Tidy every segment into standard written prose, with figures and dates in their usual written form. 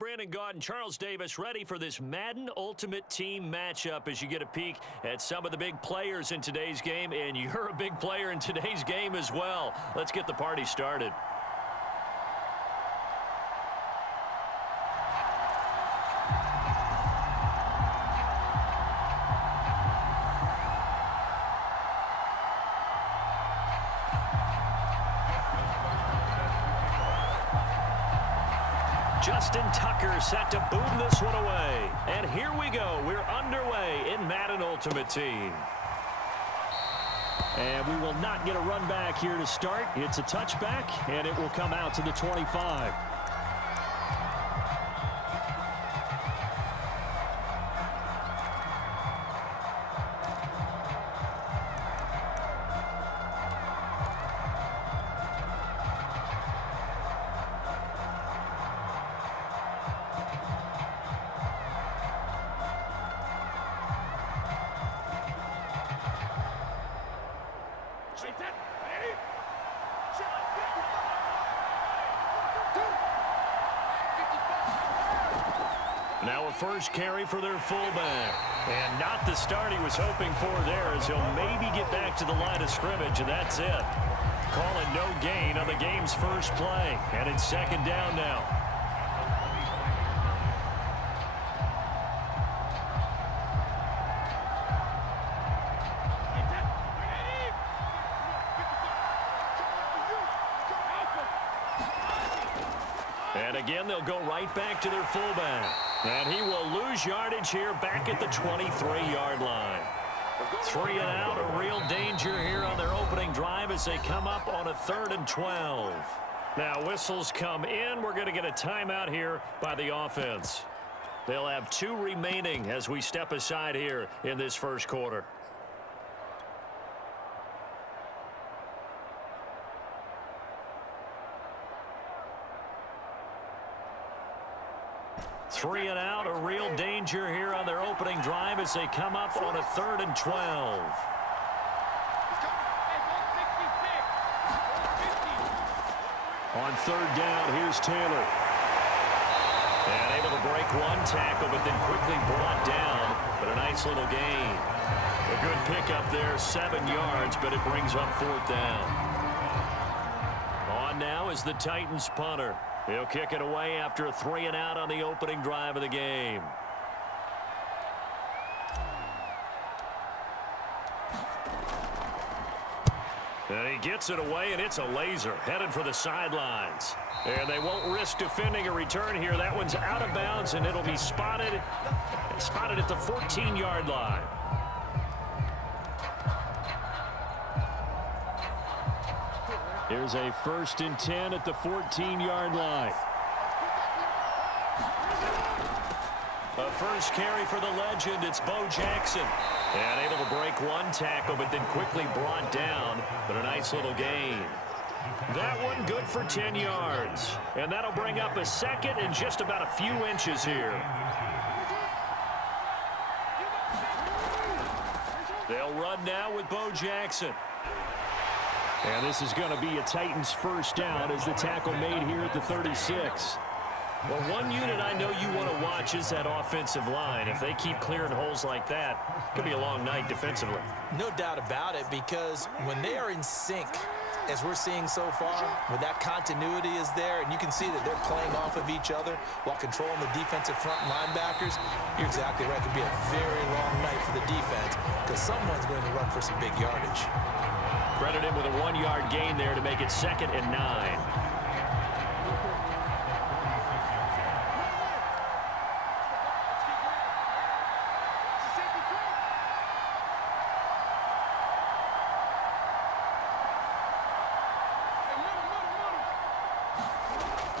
Brandon Gaudin, Charles Davis, ready for this Madden Ultimate Team matchup as you get a peek at some of the big players in today's game, and you're a big player in today's game as well. Let's get the party started. Justin Tucker set to boom this one away. And here we go. We're underway in Madden Ultimate Team. And we will not get a run back here to start. It's a touchback, and it will come out to the 25. Now a first carry for their fullback. And not the start he was hoping for there, as he'll maybe get back to the line of scrimmage, and that's it. Calling no gain on the game's first play. And it's second down now. And again, they'll go right back to their fullback. And he will lose yardage here back at the 23-yard line. 3 and out, a real danger here on their opening drive as they come up on a 3rd and 12. Now whistles come in. We're going to get a timeout here by the offense. They'll have 2 remaining as we step aside here in this first quarter. Three and out, a real danger here on their opening drive as they come up on a 3rd and 12. On 3rd down, here's Taylor. And able to break one tackle, but then quickly brought down. But a nice little gain. A good pickup there, 7 yards, but it brings up 4th down. On now is the Titans punter. He'll kick it away after a 3 and out on the opening drive of the game. And he gets it away, and it's a laser headed for the sidelines. And they won't risk defending a return here. That one's out of bounds, and it'll be spotted at the 14-yard line. Here's a 1st and 10 at the 14-yard line. A first carry for the legend. It's Bo Jackson. And able to break one tackle, but then quickly brought down. But a nice little gain. That one good for 10 yards. And that'll bring up a 2nd and just about a few inches here. They'll run now with Bo Jackson. And this is going to be a Titans first down as the tackle made here at the 36. Well, one unit I know you want to watch is that offensive line. If they keep clearing holes like that, it could be a long night defensively. No doubt about it, because when they are in sync, as we're seeing so far, when that continuity is there, and you can see that they're playing off of each other while controlling the defensive front linebackers, you're exactly right. It could be a very long night for the defense because someone's going to run for some big yardage. Credit him with a 1-yard gain there to make it 2nd and 9.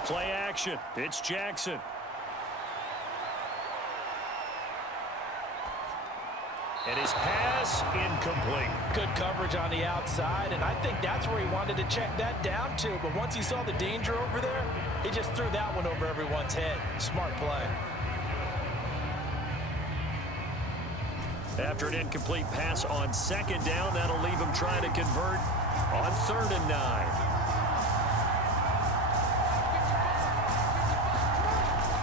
Play action. It's Jackson. And his pass incomplete. Good coverage on the outside, and I think that's where he wanted to check that down to. But once he saw the danger over there, he just threw that one over everyone's head. Smart play. After an incomplete pass on 2nd down, that'll leave him trying to convert on 3rd and 9.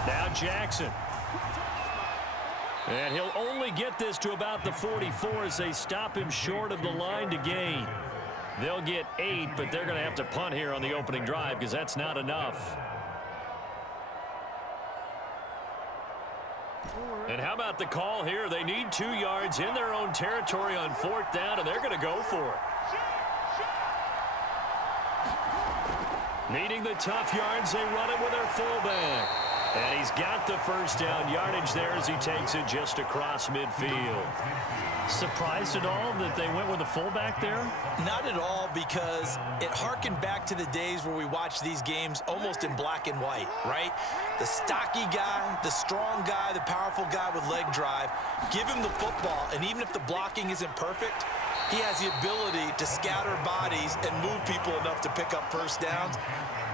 Now Jackson. And he'll only get this to about the 44 as they stop him short of the line to gain. They'll get 8, but they're going to have to punt here on the opening drive because that's not enough. And how about the call here? They need 2 yards in their own territory on 4th down, and they're going to go for it. Needing the tough yards, they run it with their fullback. And he's got the first down yardage there as he takes it just across midfield. Surprised at all that they went with a fullback there? Not at all, because it harkened back to the days where we watched these games almost in black and white, right? The stocky guy, the strong guy, the powerful guy with leg drive, give him the football, and even if the blocking isn't perfect, he has the ability to scatter bodies and move people enough to pick up first downs.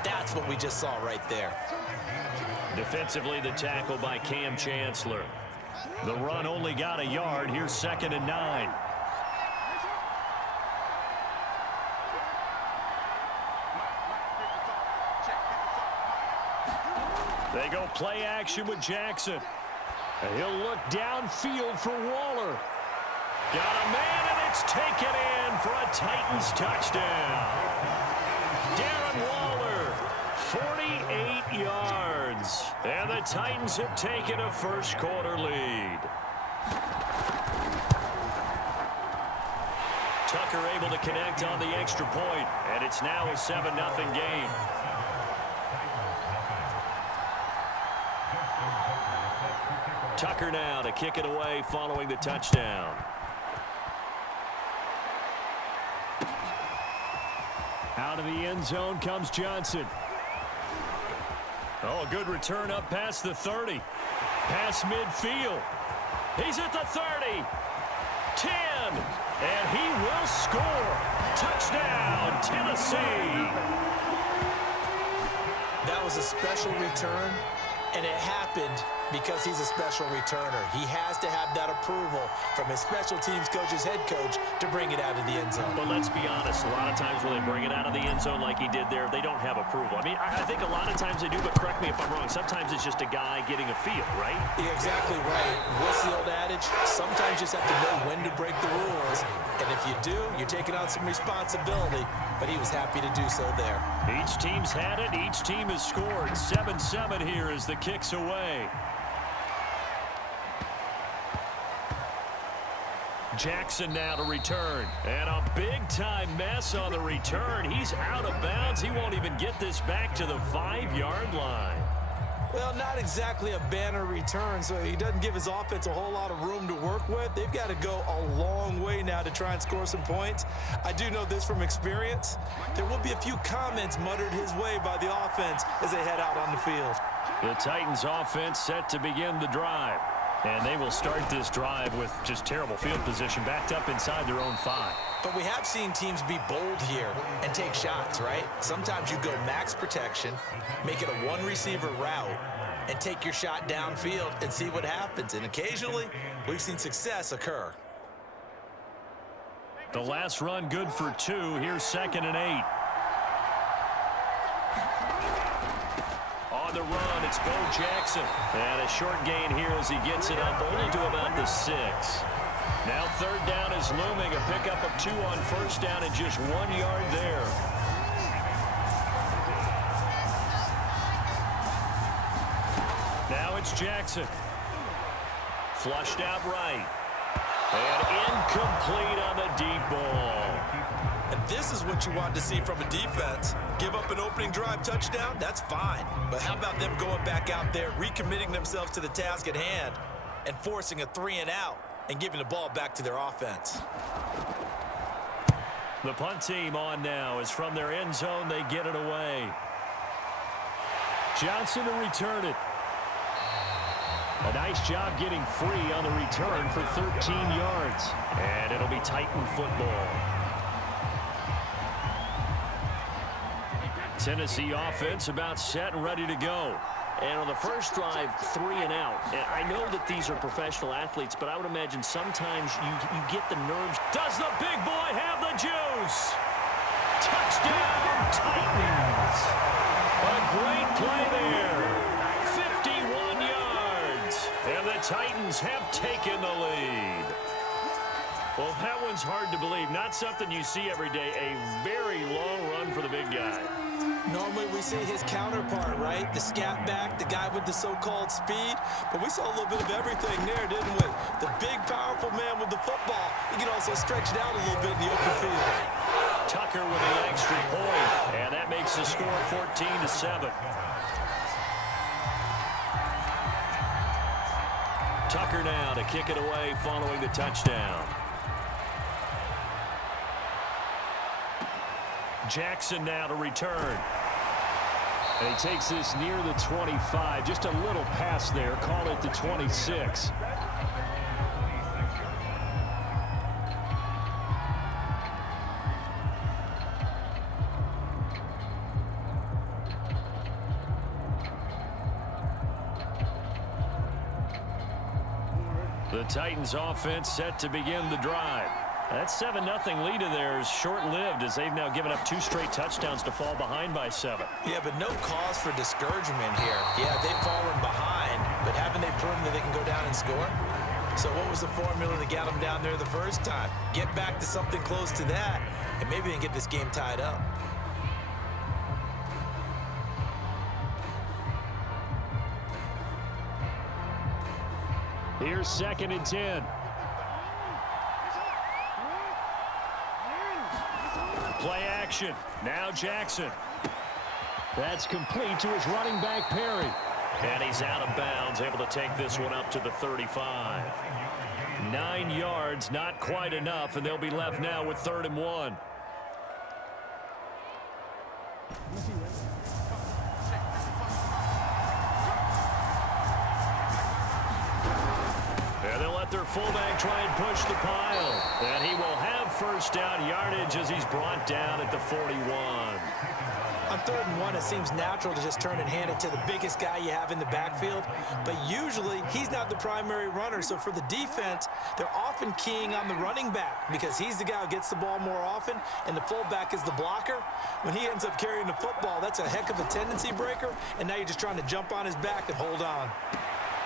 That's what we just saw right there. Defensively, the tackle by Cam Chancellor. The run only got a yard. Here's 2nd and 9. They go play action with Jackson. And he'll look downfield for Waller. Got a man, and it's taken in for a Titans touchdown. Darren Waller, 48 yards. And the Titans have taken a first-quarter lead. Tucker able to connect on the extra point, and it's now a 7-0 game. Tucker now to kick it away following the touchdown. Out of the end zone comes Johnson. Oh, a good return up past the 30. Past midfield. He's at the 30. 10. And he will score. Touchdown, Tennessee. That was a special return, and it happened because he's a special returner. He has to have that approval from his special teams coach's head coach to bring it out of the end zone. But let's be honest, a lot of times when they bring it out of the end zone like he did there, they don't have approval. I mean, I think a lot of times they do, but correct me if I'm wrong. Sometimes it's just a guy getting a feel, right? You're exactly right. What's the old adage? Sometimes you just have to know when to break the rules. And if you do, you're taking on some responsibility. But he was happy to do so there. Each team's had it. Each team has scored. 7-7 here as the kick's away. Jackson now to return. And a big-time mess on the return. He's out of bounds. He won't even get this back to the 5-yard line. Well, not exactly a banner return, so he doesn't give his offense a whole lot of room to work with. They've got to go a long way now to try and score some points. I do know this from experience. There will be a few comments muttered his way by the offense as they head out on the field. The Titans offense set to begin the drive. And they will start this drive with just terrible field position, backed up inside their own 5. But we have seen teams be bold here and take shots, right? Sometimes you go max protection, make it a one-receiver route, and take your shot downfield and see what happens. And occasionally, we've seen success occur. The last run good for 2. Here's 2nd and 8. On the run, it's Bo Jackson. And a short gain here as he gets it up only to about the 6. Now 3rd down is looming. A pickup of 2 on 1st down and just 1 yard there. Now it's Jackson. Flushed out right. And incomplete on the deep ball. And this is what you want to see from a defense. Give up an opening drive touchdown, that's fine. But how about them going back out there, recommitting themselves to the task at hand, and forcing a 3-and-out and giving the ball back to their offense. The punt team on now is from their end zone. They get it away. Johnson to return it. A nice job getting free on the return for 13 yards. And it'll be Titan football. Tennessee offense about set and ready to go. And on the first drive, 3-and-out. And I know that these are professional athletes, but I would imagine sometimes you get the nerves. Does the big boy have the juice? Touchdown, Titans. A great play there. 51 Titans have taken the lead. Well, that one's hard to believe. Not something you see every day. A very long run for the big guy. Normally we see his counterpart, right? The scat back, the guy with the so-called speed. But we saw a little bit of everything there, didn't we? The big, powerful man with the football. He can also stretch it out a little bit in the open field. Tucker with the extra point, and that makes the score 14-7. Tucker now to kick it away following the touchdown. Jackson now to return. And he takes this near the 25. Just a little pass there. Call it the 26. The Titans offense set to begin the drive. That 7-0 lead of theirs short-lived as they've now given up 2 straight touchdowns to fall behind by 7. Yeah, but no cause for discouragement here. Yeah, they've fallen behind, but haven't they proven that they can go down and score? So what was the formula that got them down there the first time? Get back to something close to that, and maybe they can get this game tied up. Here's 2nd and 10. Play action. Now Jackson. That's complete to his running back, Perry. And he's out of bounds, able to take this one up to the 35. 9 yards, not quite enough, and they'll be left now with 3rd and 1. And they'll let their fullback try and push the pile. And he will have first down yardage as he's brought down at the 41. On 3rd and 1, it seems natural to just turn and hand it to the biggest guy you have in the backfield. But usually, he's not the primary runner. So for the defense, they're often keying on the running back because he's the guy who gets the ball more often, and the fullback is the blocker. When he ends up carrying the football, that's a heck of a tendency breaker, and now you're just trying to jump on his back and hold on.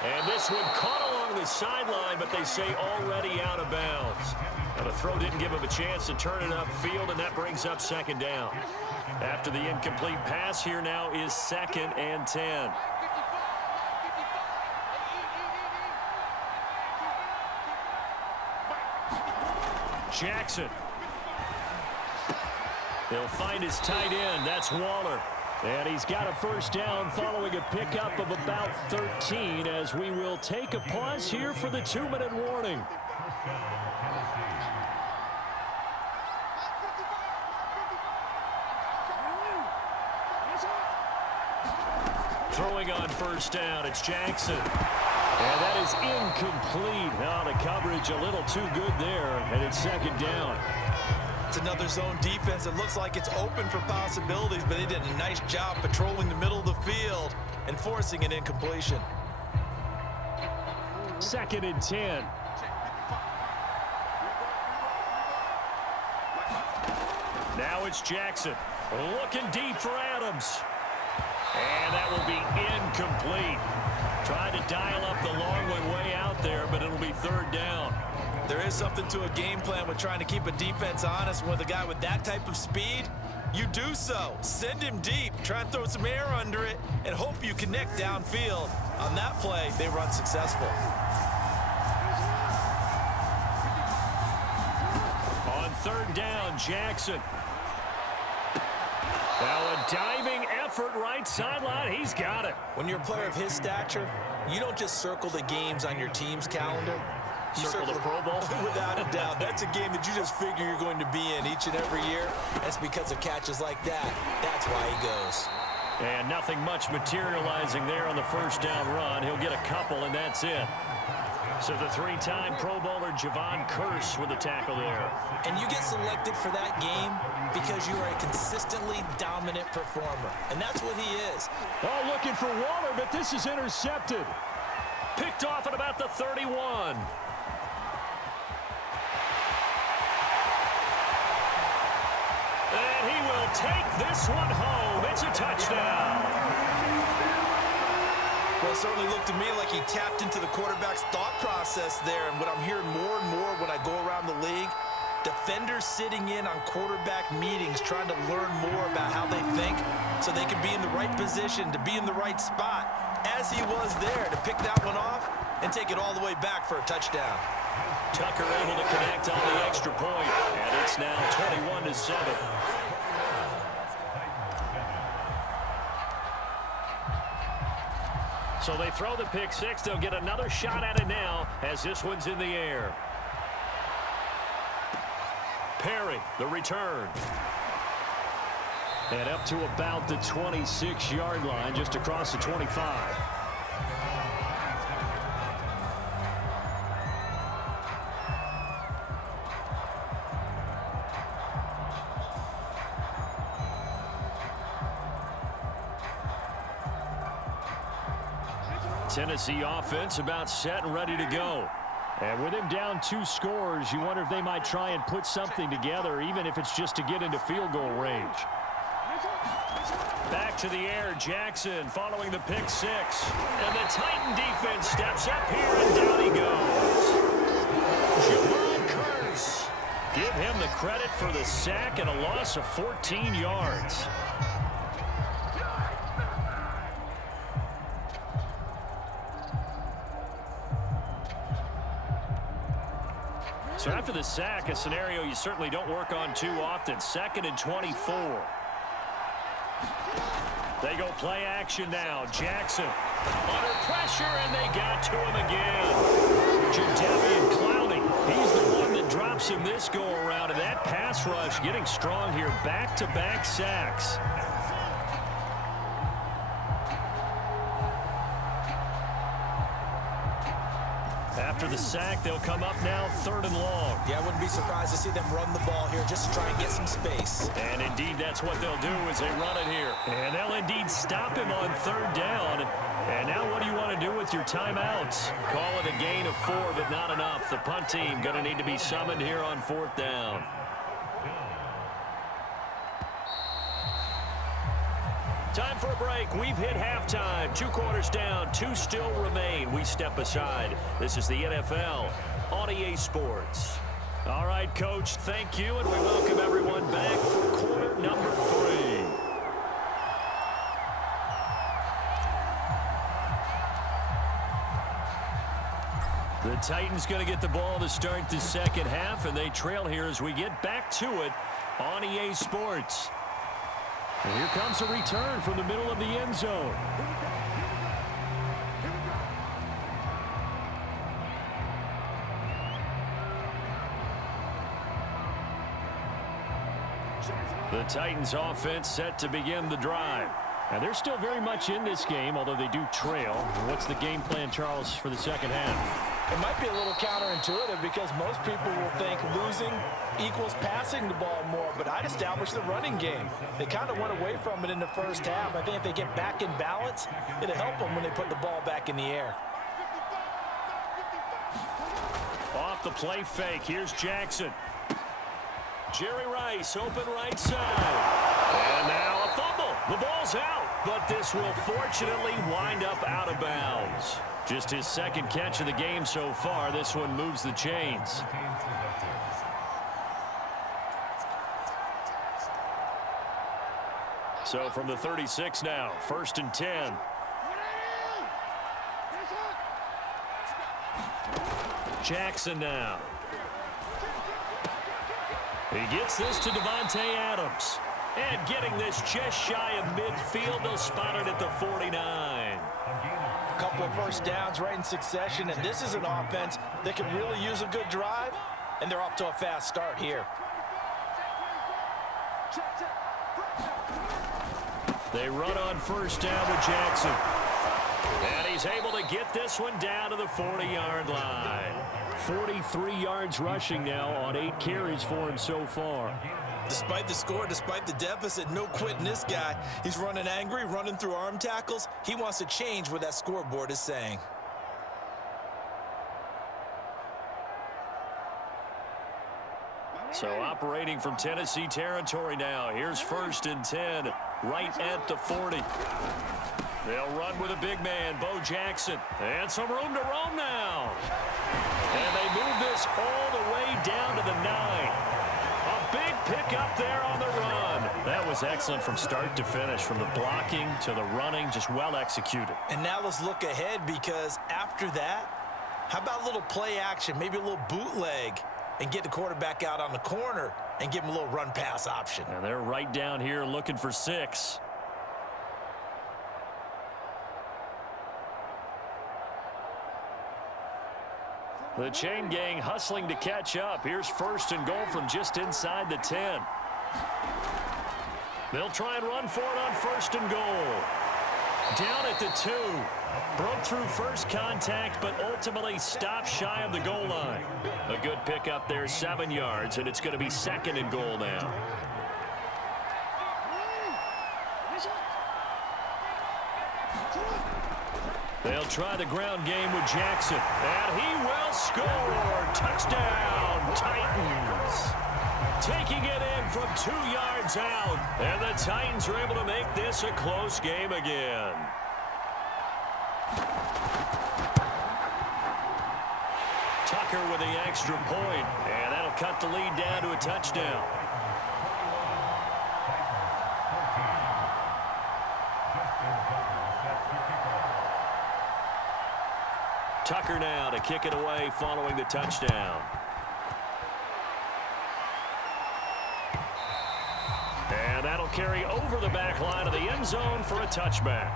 And this one caught along the sideline, but they say already out of bounds. Now the throw didn't give him a chance to turn it upfield, and that brings up 2nd down. After the incomplete pass, here now is 2nd and 10. Jackson. He'll find his tight end. That's Waller. And he's got a first down following a pickup of about 13 as we will take a pause here for the 2-minute warning. Throwing on first down, it's Jackson. And that is incomplete. Now the coverage a little too good there, and it's 2nd down. It's another zone defense. It looks like it's open for possibilities, but they did a nice job patrolling the middle of the field and forcing an incompletion. 2nd and 10. Now it's Jackson. Looking deep for Adams. And that will be incomplete. Tried to dial up the long one way out there, but it'll be 3rd down. There is something to a game plan with trying to keep a defense honest. With a guy with that type of speed, you do so. Send him deep, try and throw some air under it, and hope you connect downfield. On that play, they were unsuccessful. On 3rd down, Jackson. Now a diving effort right sideline. He's got it. When you're a player of his stature, you don't just circle the games on your team's calendar. You Circle the Pro Bowl? Without a doubt. That's a game that you just figure you're going to be in each and every year. That's because of catches like that. That's why he goes. And nothing much materializing there on the first down run. He'll get a couple, and that's it. So the 3-time Pro Bowler Javon Curse with a tackle there. And you get selected for that game because you are a consistently dominant performer. And that's what he is. Oh, looking for Waller, but this is intercepted. Picked off at about the 31. And he will take this one home. It's a touchdown. Well, certainly looked to me like he tapped into the quarterback's thought process there. And what I'm hearing more and more when I go around the league, defenders sitting in on quarterback meetings trying to learn more about how they think so they can be in the right position, to be in the right spot, as he was there to pick that one off and take it all the way back for a touchdown. Tucker able to connect on the extra point, and it's now 21-7. So they throw the pick six. They'll get another shot at it now as this one's in the air. Perry, the return. And up to about the 26-yard line, just across the 25. Tennessee offense about set and ready to go. And with him down 2 scores, you wonder if they might try and put something together, even if it's just to get into field goal range. Back to the air, Jackson following the pick six. And the Titan defense steps up here, and down he goes. Javon Curse. Give him the credit for the sack and a loss of 14 yards. So after the sack, a scenario you certainly don't work on too often. 2nd and 24. They go play action now. Jackson under pressure, and they got to him again. Jadeveon Clowney, he's the one that drops him this go-around. And that pass rush getting strong here. Back-to-back sacks. After the sack, they'll come up now 3rd and long. Yeah, I wouldn't be surprised to see them run the ball here just to try and get some space. And indeed, that's what they'll do as they run it here. And they'll indeed stop him on 3rd down. And now what do you want to do with your timeouts? Call it a gain of 4, but not enough. The punt team going to need to be summoned here on 4th down. Time for a break. We've hit halftime. 2 quarters down. 2 still remain. We step aside. This is the NFL on EA Sports. All right, Coach, thank you, and we welcome everyone back for quarter number 3. The Titans going to get the ball to start the second half, and they trail here as we get back to it on EA Sports. And here comes a return from the middle of the end zone. The Titans offense set to begin the drive. And they're still very much in this game, although they do trail. What's the game plan, Charles, for the second half? It might be a little counterintuitive because most people will think losing equals passing the ball more, but I'd establish the running game. They kind of went away from it in the first half. I think if they get back in balance, it'll help them when they put the ball back in the air. Off the play fake, here's Jackson. Jerry Rice, open right side. And now a fumble. The ball's out, but this will fortunately wind up out of bounds. Just his 2nd catch of the game so far. This one moves the chains. So from the 36 now, 1st and 10. Jackson now. He gets this to Davante Adams. And getting this just shy of midfield, they'll spot it at the 49. A couple of first downs right in succession, and this is an offense that could really use a good drive, and they're off to a fast start here. They run on 1st down to Jackson. And he's able to get this one down to the 40-yard line. 43 yards rushing now on 8 carries for him so far. Despite the score, despite the deficit, no quitting this guy. He's running angry, running through arm tackles. He wants to change what that scoreboard is saying. So operating from Tennessee territory now. Here's 1st and 10, right at the 40. They'll run with a big man, Bo Jackson. And some room to roam now. And they move this all the way down to the 9. A big pickup there on the run. That was excellent from start to finish, from the blocking to the running, just well executed. And now let's look ahead, because after that, how about a little play action, maybe a little bootleg, and get the quarterback out on the corner and give him a little run-pass option. And they're right down here looking for 6. The chain gang hustling to catch up. Here's 1st and goal from just inside the 10. They'll try and run for it on 1st and goal. Down at the 2. Broke through first contact, but ultimately stopped shy of the goal line. A good pickup there, 7 yards, and it's going to be 2nd and goal now. They'll try the ground game with Jackson, and he will score. Touchdown, Titans. Taking it in from 2 yards out, and the Titans are able to make this a close game again. Tucker with the extra point, and that'll cut the lead down to a touchdown. Tucker now to kick it away following the touchdown. And that'll carry over the back line of the end zone for a touchback.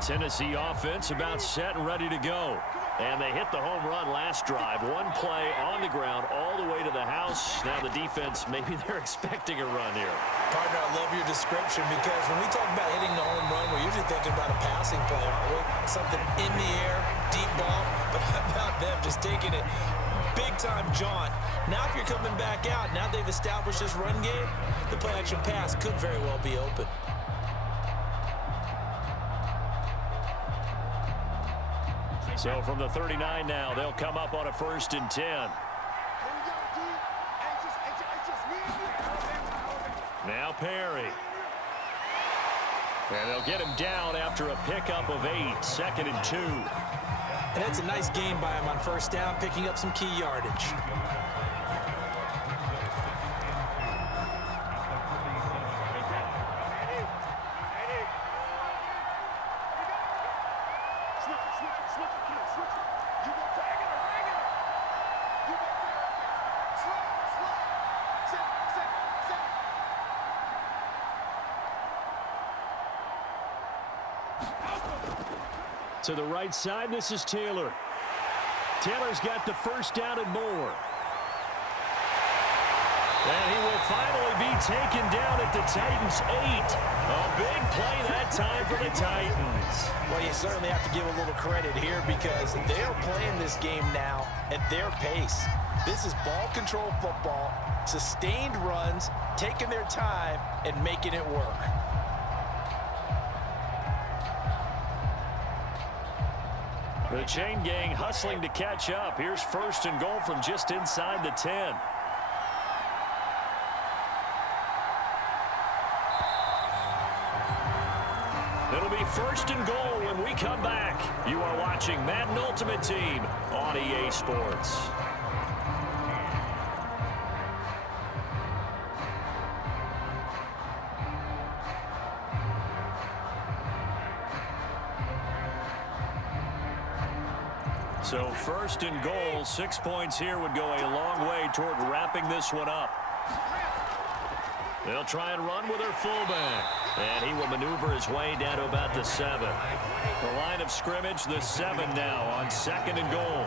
Tennessee offense about set and ready to go. And they hit the home run last drive. One play on the ground all the way to the house. Now the defense, maybe they're expecting a run here. Partner, I love your description, because when we talk about hitting the home run, we're usually thinking about a passing play, aren't we? Something in the air, deep ball. But how about them just taking it big-time jaunt? Now if you're coming back out, now they've established this run game, the play-action pass could very well be open. So from the 39 now, they'll come up on a 1st and 10. Now Perry. And they'll get him down after a pickup of 8, 2nd and 2. And that's a nice gain by him on 1st down, picking up some key yardage. To the right side, this is Taylor. Taylor's got the 1st down and more. And he will finally be taken down at the Titans' 8. A big play that time for the Titans. Well, you certainly have to give a little credit here, because they're playing this game now at their pace. This is ball control football, sustained runs, taking their time and making it work. The chain gang hustling to catch up. Here's 1st and goal from just inside the 10. It'll be 1st and goal when we come back. You are watching Madden Ultimate Team on EA Sports. So 1st and goal, 6 points here would go a long way toward wrapping this one up. They'll try and run with their fullback. And he will maneuver his way down to about the 7. The line of scrimmage, the 7 now on 2nd and goal.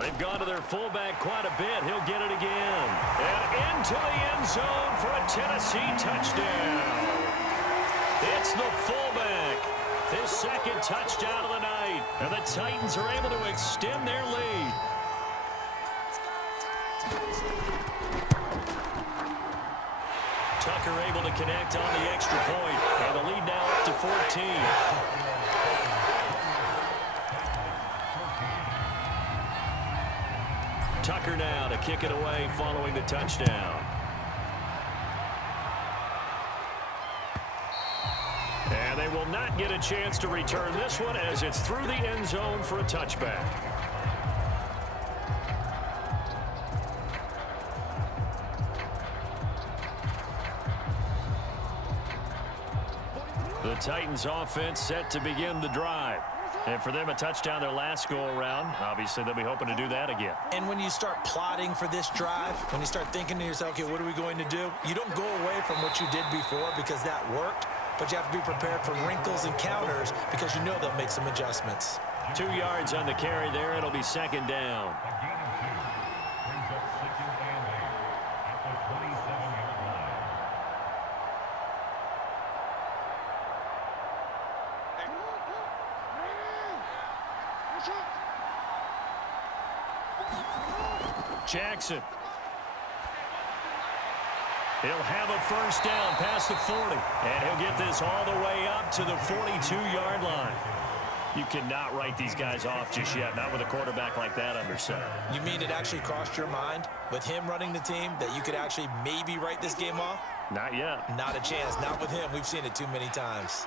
They've gone to their fullback quite a bit. He'll get it again. And into the end zone for a Tennessee touchdown. It's the fullback, His second touchdown of the night. And the Titans are able to extend their lead. Tucker able to connect on the extra point. And the lead now up to 14. Tucker now to kick it away following the touchdown. And they will not get a chance to return this one as it's through the end zone for a touchback. The Titans offense set to begin the drive. And for them, a touchdown their last go-around. Obviously, they'll be hoping to do that again. And when you start plotting for this drive, when you start thinking to yourself, okay, what are we going to do? You don't go away from what you did before because that worked, but you have to be prepared for wrinkles and counters because you know they'll make some adjustments. 2 yards on the carry there. It'll be second down. Jackson. He'll have a first down past the 40. And he'll get this all the way up to the 42-yard line. You cannot write these guys off just yet, not with a quarterback like that under center. You mean it actually crossed your mind with him running the team that you could actually maybe write this game off? Not yet. Not a chance. Not with him. We've seen it too many times.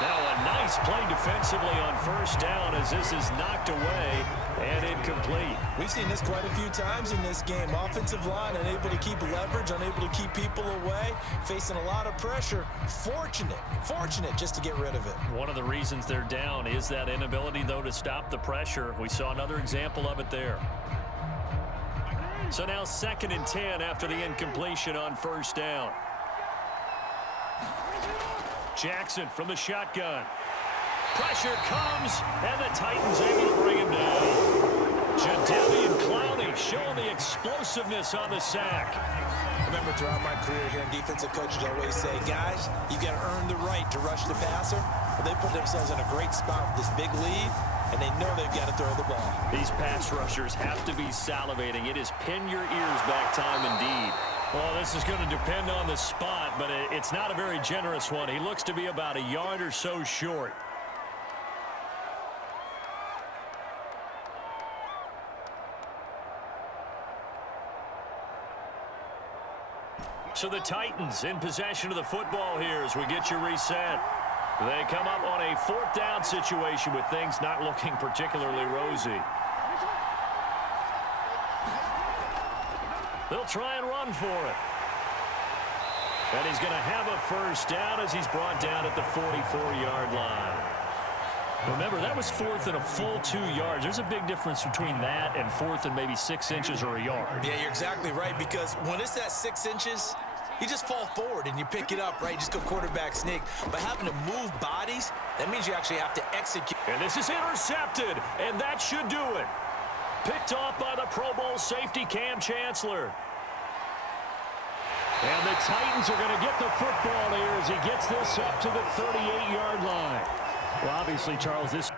Now a nice play defensively on first down as this is knocked away and incomplete. We've seen this quite a few times in this game. Offensive line unable to keep leverage, unable to keep people away, facing a lot of pressure. Fortunate just to get rid of it. One of the reasons they're down is that inability, though, to stop the pressure. We saw another example of it there. So now 2nd and 10 after the incompletion on first down. Jackson from the shotgun. Pressure comes, and the Titans able to bring him down. Jadeveon Clowney showing the explosiveness on the sack. I remember throughout my career here in defensive coaches always say, guys, you got to earn the right to rush the passer. Well, they put themselves in a great spot with this big lead, and they know they've got to throw the ball. These pass rushers have to be salivating. It is pin your ears back time indeed. Well, this is going to depend on the spot, but it's not a very generous one. He looks to be about a yard or so short. So the Titans in possession of the football here as we get you reset. They come up on a 4th down situation with things not looking particularly rosy. They'll try and run for it. And he's going to have a first down as he's brought down at the 44-yard line. Remember, that was 4th and a full 2 yards. There's a big difference between that and 4th and maybe 6 inches or a yard. Yeah, you're exactly right, because when it's that 6 inches, you just fall forward and you pick it up, right? You just go quarterback sneak. But having to move bodies, that means you actually have to execute. And this is intercepted, and that should do it. Picked off by the Pro Bowl safety Cam Chancellor. And the Titans are going to get the football here as he gets this up to the 38-yard line. Well, obviously, Charles, this